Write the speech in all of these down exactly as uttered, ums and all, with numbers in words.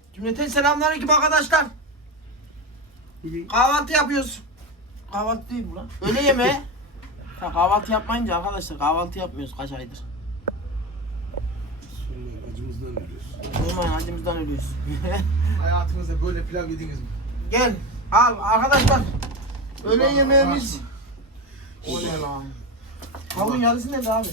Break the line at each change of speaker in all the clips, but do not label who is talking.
Cümleten selamünaleyküm arkadaşlar. Kahvaltı yapıyoruz. Kahvaltı değil bu lan. Öğle yemeği. Ya kahvaltı yapmayınca arkadaşlar kahvaltı yapmıyoruz kaç aydır.
Sonra acımızdan ölüyoruz.
Normal acımızdan ölüyoruz.
Hayatınızda böyle pilav yediniz mi?
Gel al arkadaşlar. Öğle yemeğimiz. O ne lan? Tavuğun yarısı nerede abi?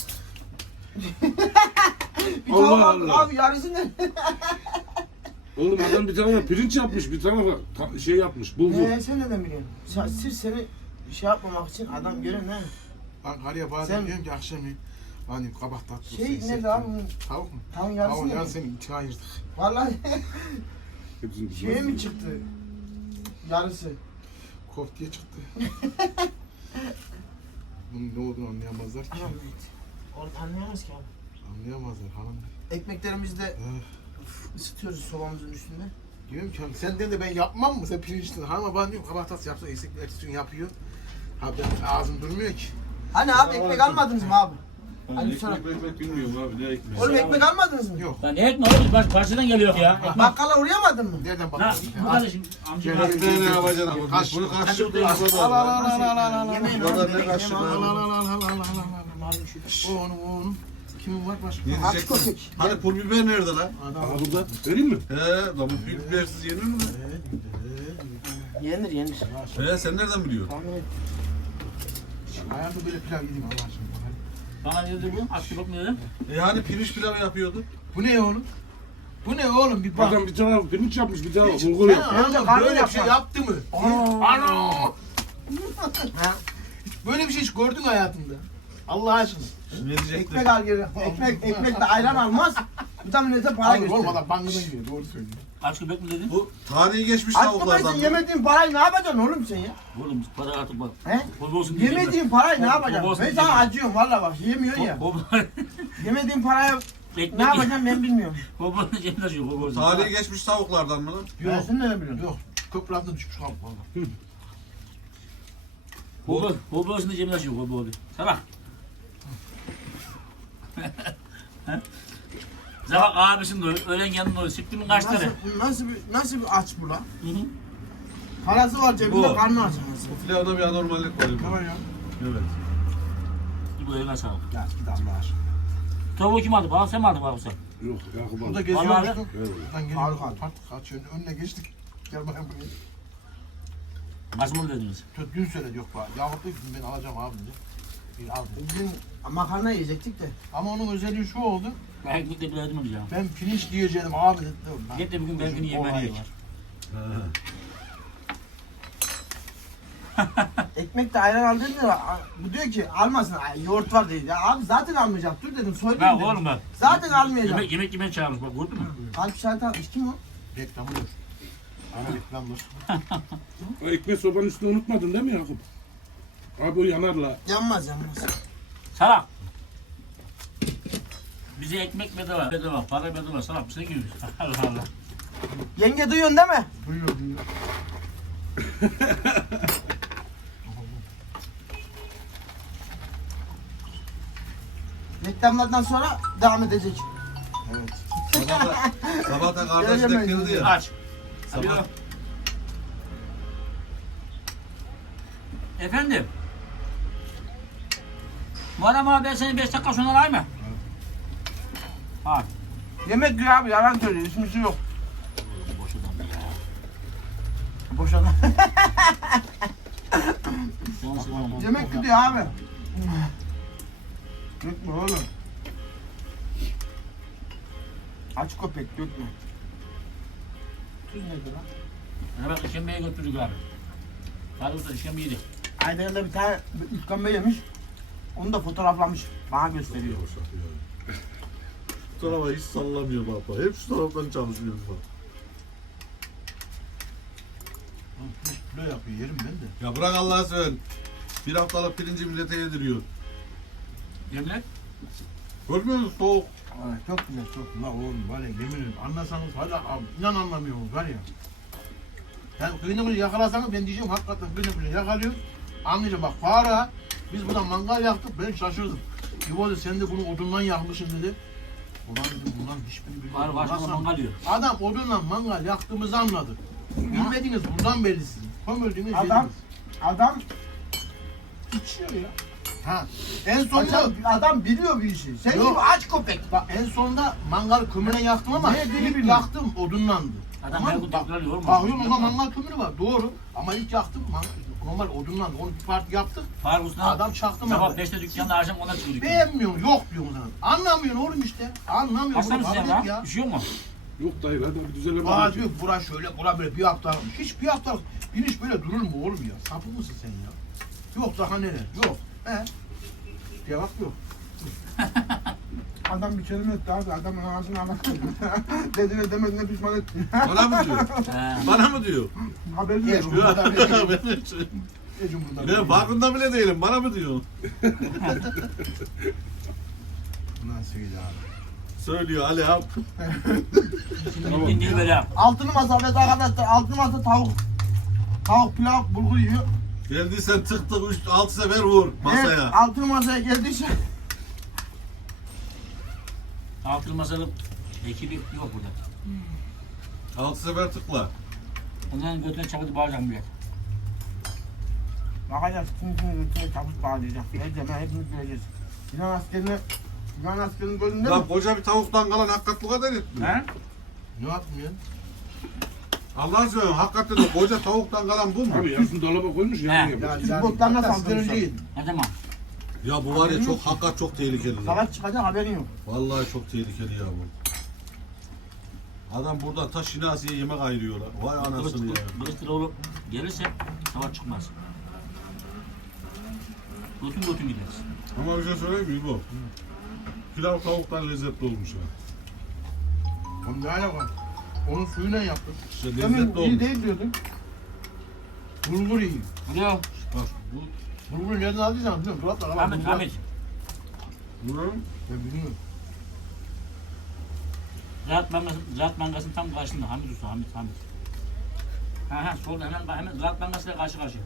Bir
Allah
tavuk aldık
Allah.
abi yarısı nerede?
Oğlum adam bir tarafa pirinç yapmış, bir tarafa ta- şey yapmış, bulgur.
Ne sen neden biliyorsun? Sa- Sırf seni şey yapmamak için adam görüyor ne?
Ben karıya bazen
Sen-
diyorum ki akşam hani kabak tatlısı.
Şey
yesek
nerede
diyorum.
abi?
Tavuk mu?
Tavuğun yarısı
Tavuğun
nerede?
yarısını ikiye ayırdık.
Vallahi
Hepsini
şeye mi çıktı? Yarısı.
Koftaya çıktı. Bunun ne olduğunu anlayamazlar ki.
Anam evet. Orada anlayamaz ki abi.
Anlayamazlar hanım.
Ekmeklerimizi de
Eh,
ısıtıyoruz sobamızın üstünde.
Diyorum ki senden de ben yapmam mı? Sen pirinçtin. Hanıma bana diyorum kabak tatlısı yapsa eksik ertesi gün yapıyor. Ha ben ağzım durmuyor ki.
Hani abi ekmek almadınız mı abi? Hani
Ekmek
sonra-
ekmek bilmiyorum abi, ne ekmeği?
Oğlum ekmek almadınız mı?
Yok.
Ya ne ekmek oğlum? Baş, parçadan geliyor ya. Ekmek.
Bakkala uğrayamadın mı?
Nereden
Ha,
bakıyorsun?
bu kardeşim amcam
Gel,
var.
gel.
Ne ne yapacaksın abi?
Kaç-
Bunu
kaç-
kaşık
kaç-
değil, bu
Al al
da.
al al al al al.
Yemeğin
Bu da
abi,
ne
yemeğin
kaşık
abi.
var?
Al al al al al al al. O onu o onu. Kimin var başka?
Aç köpek.
Hani pul biber nerede lan?
Adam.
Aha burada, vereyim mi?
He, lan bu bibersiz yenir mi lan?
Yenir yenir.
He, sen nereden biliyorsun?
Tahmin et.
Hayatımda böyle pilav yedim Allah aşkına.
Bana ne dedi bu? Aç köpek mi dedi?
E hani pirinç pilavı yapıyordu?
Bu ne oğlum? Bu ne oğlum bir bak.
Adam bir tarafa pirinç yapmış, bir tarafa
Hiç-
bulgur
Sen
yapmış.
Önce
anam
karnı
böyle bir şey
yapar.
yaptı mı?
Aa.
Ano!
Ha?
Böyle bir şey hiç gördün mü hayatında? Allah aşkına.
Ne diyecektim?
Ekmek al geri. Ekmek, ekmek de ayran almaz. Bir tane neyse para
Hayır
gösterir.
oğlum adam bangıdan gidiyor doğru söylüyor.
Aç köpek mi dedi?
Bu tarihi geçmiş
Aç
tavuklardan.
köpeksin yemediğin parayı ne yapacaksın oğlum sen ya?
Oğlum para artık bak.
He?
Bol olsun diye.
Yemediğin parayı ne
Bol- bol
yapacaksın?
olsun
Ben
diye.
sana acıyorum valla bak yemiyorsun ya.
Bol
Yemediğin paraya
ekmek
ne yapacağım ben bilmiyorum.
Bol bol cebinde taşıyor. Bol bol.
Tarihi geçmiş tavuklardan mı lan?
Yok.
Sen ne biliyorsun?
Yok. Köprü altına düşmüş kalk valla.
Bol bol. Bol bol olsun cebinde taşıyor. Bol bol. Sabah. Sabah abisin de öğlen yanında oluyor. Siktimin kaç
Nasıl,
tane?
nasıl bir nasıl bir aç bu lan?
Hı hı.
Parası var cebinde
Bu.
karnı aç.
Bu pilavda bir anormallik var.
Ne var ya?
Evet.
Bu eline sağlık.
Ya git Allah aşkına.
Tavuğu kim aldı? Bana sen mi aldın bana sen?
Yok, Yakup
Burada
abi.
geziyoruz.
Vallahi-
Buradan geliyoruz. Tarttık kaç önüne, önüne geçtik. Gel bakayım buraya.
Kaç mı dediniz?
Dün- Dün söyledi yok bana. Yakup dedi ki ben alacağım abi dedi. Bir al dedi.
Bugün makarna yiyecektik de.
Ama onun özelliği şu oldu.
Ben ekmekle bile ödedim ya.
Ben pirinç giyeceğim abi dedi.
Git de bugün belki yemeğini var.
Ekmek de ayran al dedi de a- bu diyor ki almasın ay, yoğurt var dedi. Ya abi zaten almayacak dur dedim
Ya
söyleyeyim dedim.
oğlum bak.
Zaten almayacak.
Yemek yemek yemen çağırmış bak gördün mü?
Kalp işareti atmış kim o?
Reklamı dur. Ana reklamdır.
O ekmek sobanın üstüne unutmadın değil mi Yakup? Abi o yanar la.
Yanmaz yanmaz.
Salak. Bize ekmek bedava. Bedava. Para bedava. Salak sen gibi. Allah Allah.
Yenge duyuyorsun değil mi?
Duyuyor duyuyor.
Reklamlardan sonra devam edecek.
Evet.
Sabah da, sabah da kardeş
Gelemeyiz.
denk geldi ya.
Aç.
Sabah.
Alo. Efendim. Muharrem abi ben seni beş dakika sonra alayım mı? Ha.
Yemek yiyor abi yalan söylüyor ismisi yok.
Boş adam ya.
Boş adam.
Son sıra-
Yemek gidiyor abi. Dökme oğlum. Aç köpek dökme. Tuz nedir lan?
Bana bak işembeye götürdük abi. Hadi usta işembe yedik.
Aydan'da bir tane İlkan yemiş. Onu da fotoğraflamış. Bana gösteriyor.
Şu tarafa hiç sallamıyor baba. Hep şu taraftan çalışıyor baba.
Böyle yapıyor yerim ben de.
Ya bırak Allah'a seven. Bir haftalık pirinci millete yediriyor.
Yemek?
Görmüyor musun soğuk?
Ay, çok güzel çok güzel. La oğlum var ya yemin ederim anlasanız hala abi, inan anlamıyorsunuz var ya. Yani kıyını bile yakalasanız ben diyeceğim hakikaten kıyını bile yakalıyor. Anlayacağım bak Farah biz buradan mangal yaktık ben şaşırdım. İbo dedi sen de bunu odundan yakmışsın dedi. Ulan dedim bundan hiçbiri bilmiyor.
Var başka
Nasıl-
mangal yiyor.
Adam odunla mangal yaktığımızı anladı. Bilmediğiniz buradan belli sizin. Kömürdüğünüz
Adam,
belli.
adam,
İçiyor ya. Ha. En sonunda
adam, adam biliyor bir işi. Sen
Yok.
gibi aç köpek.
bak en sonunda mangal kömüre yaktım ama
Ne dediğini
ilk
bilmiyorum.
yaktım odunlandı.
Adam
Ama
her gün
bak,
tekrarlıyor oğlum.
bakıyorum ona mangal kömürü var doğru ama ilk yaktım man- normal odunlandı. Onu bir parti yaptık.
Faruk Usta
Adam çaktı
sabah
mangal.
beşte dükkanda akşam ona çıkıyor dükkana.
Beğenmiyorsun yok diyorsun sana. Anlamıyorsun oğlum işte. Anlamıyorsun.
Hasta
oğlum,
mısın sen
kabul et
lan? Üşüyor mu?
Yok dayı hadi bir düzenleme.
Aa
yapacağım.
diyor bura şöyle bura böyle bir hafta. Hiç bir hafta bir iş böyle durur mu oğlum ya? Sapı mısın sen ya? Yok daha neler? Yok. He? Cevap yok.
Adam bir kelime etti abi. Adamın ağzını anlatmadı. Dediğine demediğine pişman etti.
Bana mı diyor?
He.
Bana mı diyor?
Haberin
Geç
yok.
burada
Ben
Ecim burada.
ben farkında bile değilim. Bana mı diyor?
Nasıl abi?
Söylüyor Ali abi.
Şimdi bildiğin değil böyle yap.
Altılı masa evet arkadaşlar. Altılı masa tavuk. Tavuk pilav bulgur yiyor.
Geldiysen tık tık üç altı sefer vur
Evet,
masaya.
altılı masaya geldiyse.
Altılı masalı ekibi yok burada.
Altı sefer tıkla.
Onların götüne çabuk bağıracağım bile.
Bakacağız kim kimin götüne çabuk bağlayacak. Geleceğim ben hepimiz göreceğiz. Yunan askerine Yunan askerinin gözünde
Lan
mi?
koca bir tavuktan kalan hakikaten bu kadar etmiyor.
He?
Ne yapmıyorsun?
Allah'ını seversen hakikaten o koca tavuktan kalan bu mu?
Abi yarısını dolaba koymuş
He.
yani yapıyor.
Ya,
Siz
yani
botlarına
hatta
saldırmışlar.
sizden önce
Ne zaman?
Ya bu var ya çok hakikat çok tehlikeli lan.
Savaş çıkacak haberin yok.
Vallahi çok tehlikeli ya bu. Adam buradan ta Şinasi'ye yemek ayırıyorlar. Vay anasını ya.
Kılıçdaroğlu gelirse savaş çıkmaz. Götün götün gideriz.
Ama bir şey söyleyeyim mi bu? Pilav tavuktan lezzetli olmuş ha.
Oğlum ne alaka? Onun suyuyla yaptık.
İşte
Demin
lezzetli
iyi
olmuş.
değil diyordun.
Bulgur iyi.
Buraya
Bak bu
Bulguru nereden aldıysan biliyorum. Dolapta var.
Ahmet Ahmet.
bunun
Ben bilmiyorum.
Ziraat Bankası, Ziraat Bankası'nın tam karşısında. Hamit Usta, Hamit, Hamit. Ha ha, solda hemen, hemen Ziraat Bankası'yla karşı karşıya.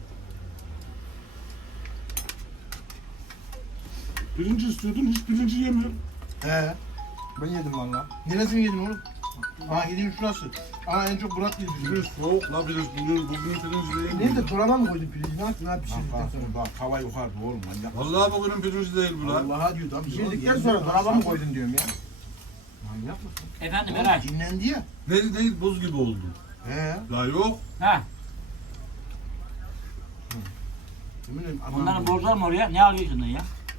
Pirinci istiyordun hiç pirinci yemiyor.
He.
Ben yedim valla.
Neresini yedin oğlum? Ha yediğim şurası. Aa en çok Murat yedi.
pirinç soğuk la pirinç bugün bugün pirinç değil.
Neyse dolaba mı koydun pirinci? Ne yaptın abi pişirdikten
Bak
sonra?
bak hava yukarıda oğlum manyak.
Vallahi bugünün pirinci değil bu lan.
Allah'a diyor tam.
Pişirdikten sonra dolaba mı koydun diyorum ya.
Manyak mısın?
Efendim
Oğlum,
Eray.
dinlendi ya.
Ne değil buz gibi oldu.
He.
La yok.
Ha,
Eminim adam.
onların borçlar mı oraya? Ne alıyor içinden ya?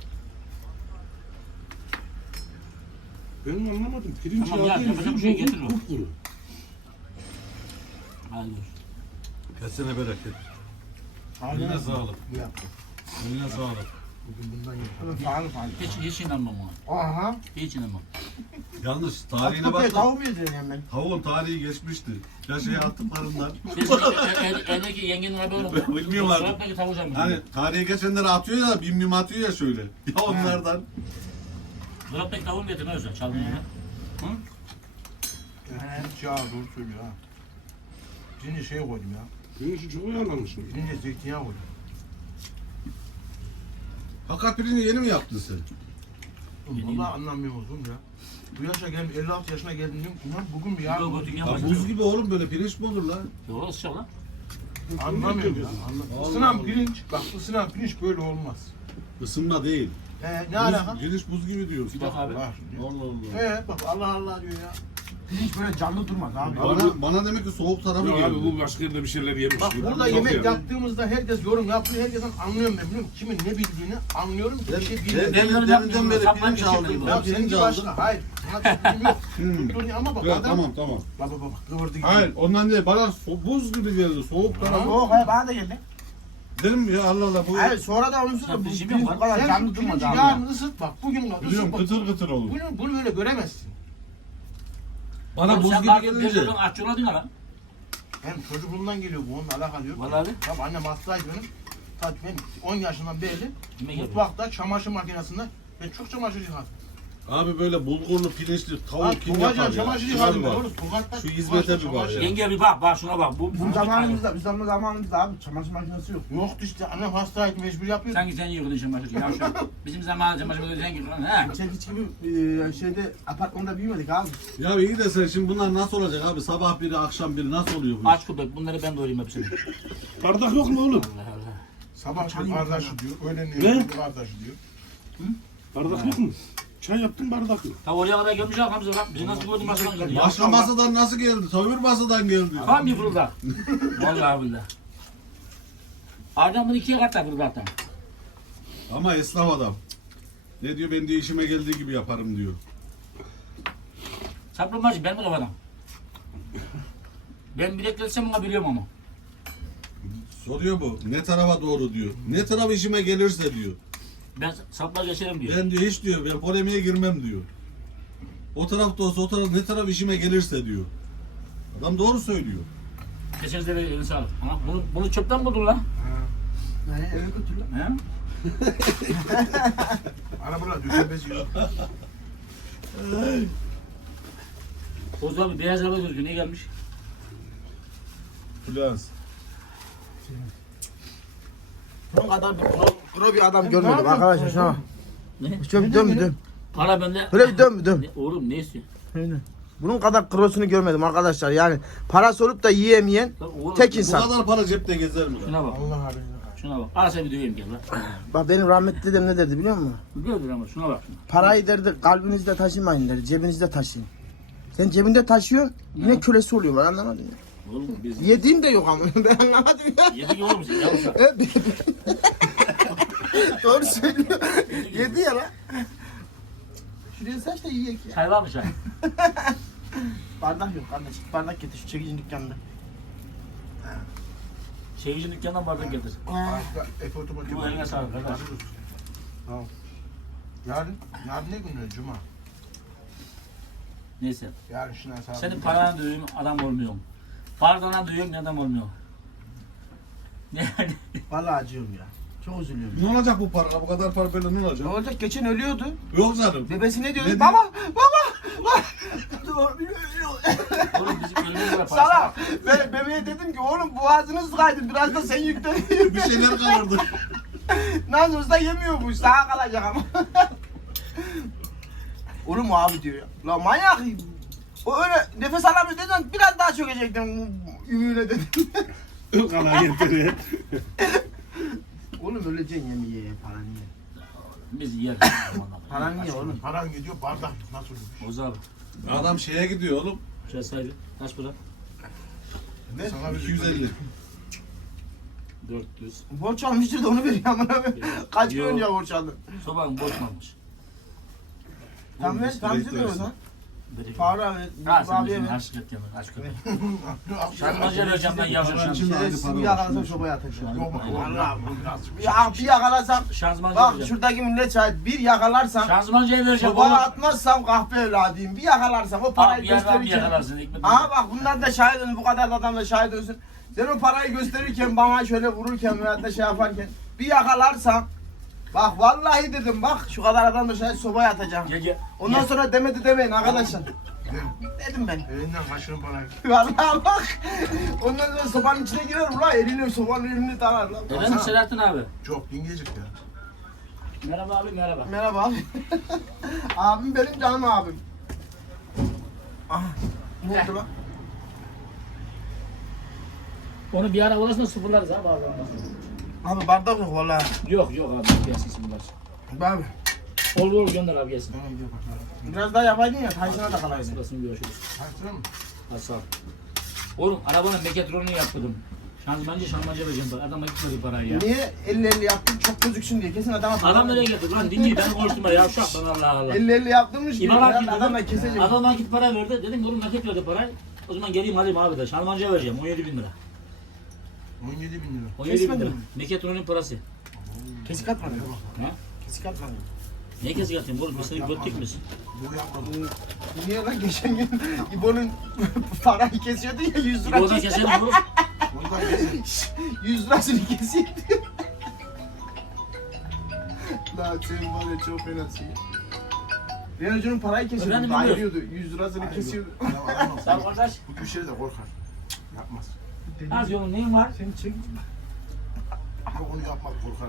Ben anlamadım. Pirinç
Tamam ya,
yağı değil.
yapacak bir şey getir o.
Kupkuru.
Hadi gör.
Kesene bereket.
Aynen.
Eline sağlık.
Bu yaptı.
Eline sağlık.
Bugün bundan yedim.
Şöyle sağlı sağlı.
Hiç, hiç inanmam ona.
Aha.
Hiç inanmam.
Yalnız
Aç
tarihine
köpeğe
bak.
tavuk mu yedireceksin ben?
Tavuğun tarihi geçmişti. Yaşaya attıklarından.
Biz e- e- evdeki yengenin haberi oldu.
Bilmiyorum abi.
Dolaptaki tavuğu mı?
Hani tarihi geçenleri atıyor ya, bim bim atıyor ya şöyle. Ya onlardan.
Dolaptaki tavuğu getir ne özel? Çaldın ya.
Hiç ya doğru söylüyor ha. Pirince şey koydum ya.
Pirinci çok uyarlamışım.
Pirince zeytinyağı koydum.
Hakikat pirinci yeni mi yaptın sen?
Oğlum vallahi anlamıyorum oğlum ya. Bu yaşa geldim elli altı yaşına geldim diyorum. Ulan bugün bir ya.
Yok, götün
Ya
yapma.
buz gibi oğlum böyle pirinç mi olur lan?
Yok sıcak lan.
Anlamıyorum ya.
Allah
Anlamıyorum. Isınan
Allah.
pirinç, bak ısınan pirinç böyle olmaz.
Isınma değil.
He ne
Buz-
alaka?
Pirinç buz gibi diyorsun.
Bir dakika abi.
Bak şimdi.
Allah Allah.
He bak Allah Allah diyor ya.
Pirinç böyle canlı durmaz abi.
Bana, bana demek ki soğuk tarafı
Ya abi
geldi.
bu başka yerde bir şeyler yemiş.
Bak
gibi.
burada
Çok
yemek
yani.
yaptığımızda herkes yorum yapıyor. Herkesten anlıyorum ben biliyorum. Kimin ne bildiğini anlıyorum. ki
Ben,
Bir şey
ben,
bilmiyorum.
ben,
yorum
deminden
yapmıyorum,
beri
saplan
pirinç
geçirmedim.
aldım.
Ya
Ben pirinç
seninki
aldım.
başka. Hayır. Buna bildiğim yok.
Hmm.
Tuttuğunu ama bak
Evet,
adam.
tamam tamam.
Bak bak bak kıvırdı gidiyor.
Hayır ondan değil bana so- buz gibi geldi soğuk tarafı.
Yok hayır bana da geldi.
Dedim ya Allah Allah bu.
Hayır sonra da onu sonra
Ya
bu
bizim
pirinç
yok
bu
lan.
kadar
Sen
canlı
şu
durmaz
pirinci
abi.
yarın ısıt bak. Bugün ısıt
Biliyorum
bak.
kıtır kıtır oldu.
Bunu, bunu böyle göremezsin.
Bana buz
Sen
gibi
kalkıp
gelince.
beş yılın aç yoladın lan.
Hem çocukluğundan geliyor bu onunla alakalı yok.
Vallahi abi.
Tabii annem hastaydı benim. Tabii ben on yaşından beri
Yemek yapıyor.
mutfakta çamaşır makinesinde ben çok çamaşır yıkadım.
Abi böyle bulgurlu, pirinçli, tavuk
Lan
kim yapar
Tuğbacan
ya?
çamaşır
Şuna
yıkadım
bir
ben
bak.
oğlum. Tuğbak'ta
Şu hizmete bir bak ya.
Yenge bir bak bak şuna bak. Bu, bu
Bizim zamanımızda, bizim zamanımızda abi çamaşır makinesi yok.
Yoktu işte annem hastaydı mecbur yapıyordu.
Sanki sen yıkadın çamaşır ya şu an. Bizim zamanımızda çamaşır sen yıkadın ha.
Çekiç gibi e, şeyde apartmanda büyümedik abi.
Ya iyi de sen şimdi bunlar nasıl olacak abi? Sabah biri, akşam biri nasıl oluyor bu?
Aç köpek bunları ben doğrayayım hepsini.
Bardak yok mu oğlum?
Allah Allah.
Sabah bir kardeşi diyor, öğlen
Ne?
bir kardeşi diyor.
Bardak yok mu? Çay yaptım bardak yok.
Ta oraya kadar gelmiş arkamıza bak. Bizi nasıl gördün başkan geldi ya.
Başka masadan nasıl geldi? Tavır masadan geldi.
Tam bir fırıldak. Vallahi billahi. Adamın ikiye katlar fırıldaktan.
Ama esnaf adam. Ne diyor, ben de işime geldiği gibi yaparım diyor.
Saplamacı ben mi kafadan? Ben biletletsem ona biliyorum ama.
Soruyor bu. Ne tarafa doğru diyor. Ne taraf işime gelirse diyor.
Ben saplar geçerim diyor.
Ben diyor hiç diyor ben polemiğe girmem diyor. O tarafta olsa o taraf ne taraf işime gelirse diyor. Adam doğru söylüyor.
Geçenize de elini sağlık. Ama bunu, bunu çöpten mi buldun lan?
Yani eve götür lan.
He?
Arabalar düşebez yiyor.
O zaman bir beyaz araba gözüküyor. Ne gelmiş?
Plans.
Bunun kadar bir pro, pro bir adam görmedim arkadaşlar şuna bak.
Ne?
Şöyle bir dön bir dön.
Para bende.
Böyle bir dön bir dön.
Ne, oğlum ne istiyor?
Öyle. Bunun kadar krosunu görmedim arkadaşlar yani. Parası olup da yiyemeyen
Lan oğlum,
tek
Bu
insan.
kadar para cepte gezer mi lan?
Şuna bak.
Allah abi.
Şuna bak. Al sen bir döveyim gel lan.
Bak benim rahmetli dedem ne derdi biliyor musun?
Gördün ama şuna bak. Şuna.
Parayı derdi kalbinizde taşımayın derdi, cebinizde taşıyın. Sen cebinde taşıyorsun, yine kölesi oluyor ben anlamadım ya.
Oğlum biz
Yediğin de yok ama ben anlamadım ya.
yedik oğlum sen yavrum.
Evet. Doğru söylüyor. Yedi ya lan. Şuraya saç da yiyek ya.
Çay var mı çay?
Bardak yok kardeşim. Bardak getir şu çekicin dükkanında.
Çeyici dükkandan bardak getir.
Başka et otomatik.
Bu eline sağlık kardeş.
Tamam. Yarın, yarın ne günü? Cuma.
Neyse.
Yarın şuna sağlık.
Senin paranı dövüyorum adam olmuyor. Pardona dövüyorum ne adam olmuyor. Ne yani?
Vallahi acıyorum ya. Çok üzülüyorum.
Ne olacak bu para? Bu kadar para böyle ne olacak?
Ne olacak? Geçen ölüyordu.
Yok canım.
Bebesi ne diyordu?
Ne
Baba! Baba!
Oğlum bizim ölümümüz var.
Sana ben bebeğe dedim ki oğlum boğazını sıkaydın biraz da sen yüklen.
Bir şeyler kalırdı.
Nasıl olsa yemiyormuş sana kalacak ama. Oğlum o abi diyor ya. La manyak. O öyle nefes alamıyor dedin biraz daha çökecektin ümüğüne dedim.
Kana getiriyor.
Oğlum öleceksin yemeğe paran niye?
Biz yeriz.
Paran niye oğlum?
Paran gidiyor, bardak nasıl olur?
Oğuz abi.
Adam şeye gidiyor oğlum.
Şöyle saydı. Kaç para?
Ne? Sana bir
iki yüz elli.
dört yüz.
Borç almıştır da onu veriyor ama. Kaç gün
Yok.
önce borç aldın?
Sobanın borç almış.
Tamam ver, tamam bize de
direkt
o zaman.
Bereket.
Para ver,
Ha
Mustafa
sen
abiye
bizim
ver.
aşk et yanına. Aşk et.
Akşam
Şartmaca vereceğim ben yavrum
Paranın
şans.
içinde
Size
ayrı para
bir
var.
yakalasam sobaya atacağım.
Yok
Vallahi
Allah.
Ya bir yakalasam,
Şanzımancı
bak
vereceğim.
şuradaki millet şahit bir yakalarsam,
Şanzımancıya vereceğim
sobaya
oğlum.
atmazsam kahpe evladıyım. Bir yakalarsam o
Abi
parayı
bir yerden bir
gösterirken.
yakalarsın Hikmet.
Aha bak bunlar da şahit olsun, bu kadar adam da şahit olsun. Sen o parayı gösterirken bana şöyle vururken veyahut da şey yaparken bir yakalarsam, bak vallahi dedim bak şu kadar adam da şahit sobaya atacağım.
Gel gel.
Ondan
Gel.
sonra demedi demeyin arkadaşlar. Dedim ben.
Elinden kaşığın parayı.
Vallahi bak. Ondan sonra sobanın içine girer ulan elini sobanın elini tarar lan.
Efendim Selahattin abi.
Çok dingecik ya.
Merhaba abi merhaba.
Merhaba abi. Abim benim canım abim. Ah. Ne oldu lan?
Onu bir ara orasında sıfırlarız abi abi.
Abi bardak yok vallahi.
Yok yok abi gelsin sıfırlar.
Abi.
Olur olur gönder abi gelsin.
Biraz daha yapaydın ya taşına da kalaydın.
Sırasını görüşürüz.
Kaçtın mı?
Ha sağ ol. Oğlum arabanın mekatronunu yaptırdım. Şanzımancı şanzımancı vereceğim bak. Adama gitmedi parayı ya.
Niye elli elli yaptın çok gözüksün diye kesin adam atıyor.
Adam nereye getirdi lan dinleyin ben konuştum ya yavşak ben Allah Allah.
elli elli yaptırmış gibi
İmam
ya,
Hatip
adam da
dedim.
kesecek.
Adam nakit para verdi. Dedim oğlum nakit verdi parayı. O zaman geleyim alayım abi de. Şanzımancıya vereceğim on yedi bin lira.
on yedi bin lira.
on yedi bin
Kesmedi
lira.
mi?
Mekatronun parası.
Kesik atmadı.
Ha?
Kesik atmadı.
Ne kesik atayım oğlum? Biz seni göttük müsün?
Bu yapmadım.
Niye lan geçen gün İbo'nun parayı kesiyordu ya yüz lira.
İbo'dan
çekti.
keselim oğlum.
Ondan kesin.
yüz lirasını kesiyordu. Lan sen var ya çok fenasın ya. Renocu'nun parayı
Efendim,
kesiyordu.
biliyorum.
Ayırıyordu. yüz lirasını kesiyordu.
Ya alamam.
Sağ ol kardeş.
Bu tür şeyde korkar. Yapmaz.
Az yolun neyin var?
Seni çek.
Ama onu yapmak korkar.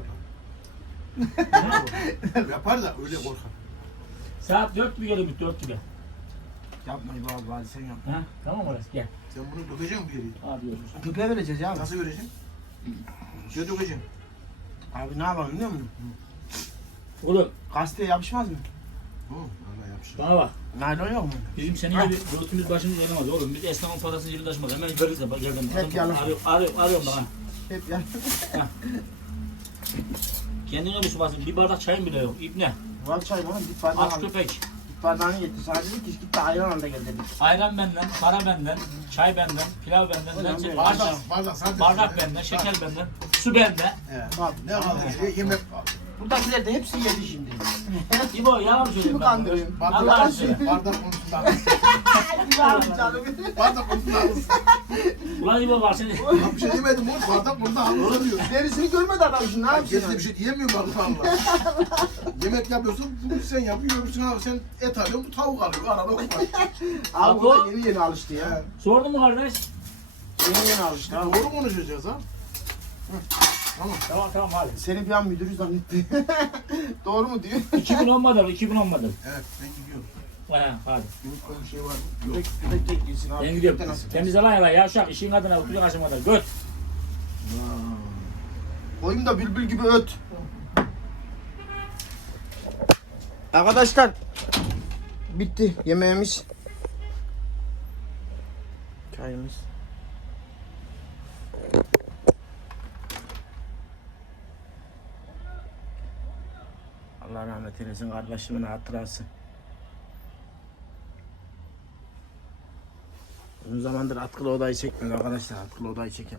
Yapar da öyle korkar.
Saat dört gibi geliyor, dört gibi.
Yapmayı abi hadi sen yap.
Ha? Tamam orası gel.
Sen bunu dökeceksin bir yere.
Hadi görüşürüz.
Köpeğe vereceğiz ya.
Nasıl vereceksin? Şöyle dökeceksin.
Abi ne yapalım biliyor musun?
Oğlum
Gazeteye yapışmaz mı?
Hı, valla yapışır.
bana bak.
Naylon yok mu?
Bizim senin gibi götümüz başımız yaramaz oğlum. Biz esnafın parasını yeri taşımaz. Hemen veririz de bak geldim.
Hep yalan.
Arıyorum, arıyorum, arıyorum bana.
Hep ya.
Kendine bir su basın. Bir bardak çayın bile yok. İp ne?
Var çay var. Git bardağını
Aç
al.
köpek.
Git bardağını getir. Sana dedik ki git de ayran al da gel dedik.
Ayran benden, para benden, çay benden, pilav benden,
Öyle
lezzet,
mi?
bardak,
Bardak, bardak sadece.
bardak benden, şeker benden, su benden.
Evet.
Bak.
Ne kaldı? Ye- Yemek kaldı.
Buradakiler de hepsi yedi şimdi.
İbo yalan mı
Kimi
söylüyorum ben?
kandırıyorsun?
Bardak,
Allah aşkına.
bardak konusunda haklısın.
Abi canım.
Bardak konusunda haklısın.
Ulan İbo var seni.
Ya bir şey demedim oğlum. Bardak konusunda haklısın diyor.
Derisini görmedi adam şimdi ne
Ya
yapsın?
kendine bir şey diyemiyorum Allah Allah. Yemek yapıyorsun, bunu sen yapıyorsun abi sen et alıyorsun, bu tavuk alıyor, arada var.
Abi bu da yeni yeni alıştı ya.
Yani,
Sordun mu kardeş?
Yeni yeni alıştı abi.
doğru konuşacağız ha. Hı, Tamam.
Tamam tamam hadi.
Seni bir an müdürü zannetti. Doğru mu diyor?
iki bin on model, iki bin on model.
Evet, ben gidiyorum.
Ha, hadi.
Yumurtlı bir şey var mı?
Köpek köpek tek gitsin abi.
Ben
Köpekten
gidiyorum.
nasıl-
Temizle lan yalan yavşak. İşin adına oturuyor aşamada. Göt.
Koyayım da bülbül gibi öt. Arkadaşlar bitti yemeğimiz. Çayımız. Allah rahmet eylesin kardeşimin hatırası. Uzun zamandır atkılı odayı çekmiyor arkadaşlar. Atkılı odayı çekelim.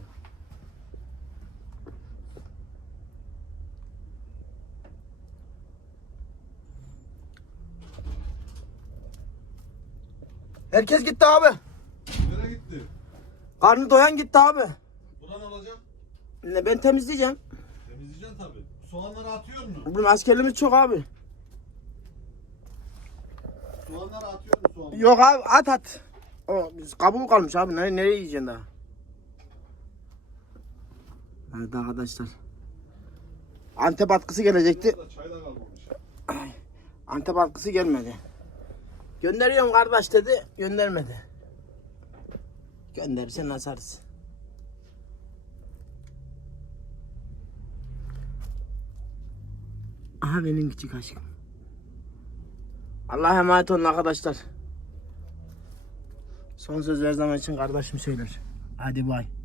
Herkes gitti abi.
Nereye gitti?
Karnı doyan gitti abi.
Buna ne olacak?
Ne ben temizleyeceğim.
Temizleyeceksin tabii. Soğanları atıyor mu?
Bizim askerliğimiz çok abi.
Soğanları atıyor mu soğanları?
Yok abi at at. O biz kabuğu kalmış abi. Nereye, nereye yiyeceksin daha? Evet arkadaşlar. Antep atkısı gelecekti.
Burada çay da kalmamış.
Antep atkısı gelmedi. Gönderiyorum kardeş dedi. Göndermedi. Gönderirsen asarız. Aha benim küçük aşkım. Allah'a emanet olun arkadaşlar. Son söz her zaman için kardeşim söyler. Hadi bay.